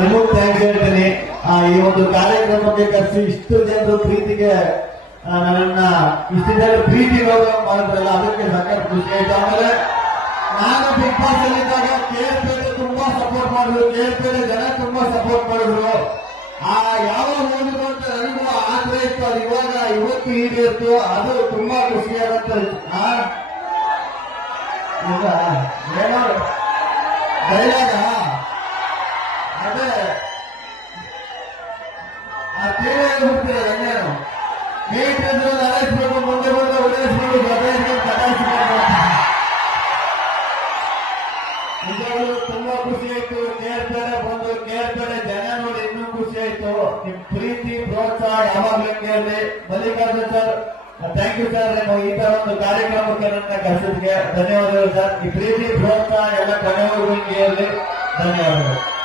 ನಿಮಗ್ ಥ್ಯಾಂಕ್ಸ್ ಹೇಳ್ತೀನಿ. ಈ ಒಂದು ಕಾರ್ಯಕ್ರಮಕ್ಕೆ ಕರೆಸಿ ಇಷ್ಟು ಜನರು ಪ್ರೀತಿಗೆ ನನ್ನನ್ನ ಇಷ್ಟು ಜನ ಪ್ರೀತಿ ಮಾಡಿದ್ರಲ್ಲ, ಅದಕ್ಕೆ ಸಾಕಷ್ಟು ಖುಷಿ ಆಯ್ತು. ಆಮೇಲೆ ನಾನು ಬಿಗ್ ಬಾಸ್ ಅಲ್ಲಿ ಇದ್ದಾಗ ಕೇಳ್ಪೇಟೆ ತುಂಬಾ ಸಪೋರ್ಟ್ ಮಾಡಿದ್ರು, ಕೇಳ್ಪೇಟೆ ಜನ ತುಂಬಾ ಸಪೋರ್ಟ್ ಮಾಡಿದ್ರು. ಯಾವಾಗ ಹೋದ್ರು ಅಂತ ನನಗೂ ಆಸೆ ಇತ್ತು, ಅದು ಇವತ್ತು ಈಡೇರಿತ್ತು. ಅದು ತುಂಬಾ ಖುಷಿಯಾಗತ್ತ. ಈಗ ಏನೋ ಡೈಲಾಗ ಅದೇ ಆ ತೀವ್ರ ಹೋಗ್ತೀರ ಎಣ್ಣೆನು ನೀಟಿದ್ರು ಅರಳಿಸ್ಬೇಕು, ಮುಂದೆ ಮುಂದೆ ಉಳಿಸ್ಬೇಕು, ಬದಲಿಸ್ಬೇಕು, ಕಟಾಯಿಸ್ಬೇಕು. ನಿಜವಾಗ್ಲೂ ತುಂಬಾ ಖುಷಿ ಆಯ್ತು. ಕೇಳ್ತಾರೆ ಬಂದು ಕೇಳ್ತಾರೆ ಜನ ನೋಡಿ ಇನ್ನೂ ಖುಷಿ ಆಯ್ತು. ನಿಮ್ ಪ್ರೀತಿ ಪ್ರೋತ್ಸಾಹ ಯಾವಾಗ್ಲೂ ಕೇಳಿ. Mallikarjun sir, thank you sir. ಈ ತರ ಒಂದು ಕಾರ್ಯಕ್ರಮಕ್ಕೆ ನನ್ನ ಕರೆಸಿದ್ಗೆ ಧನ್ಯವಾದಗಳು ಸರ್. ಈ ಪ್ರೀತಿ ಪ್ರೋತ್ಸಾಹ ಎಲ್ಲ ಕೊನೆವರೆಗೂ ಕೇಳಿ. ಧನ್ಯವಾದಗಳು.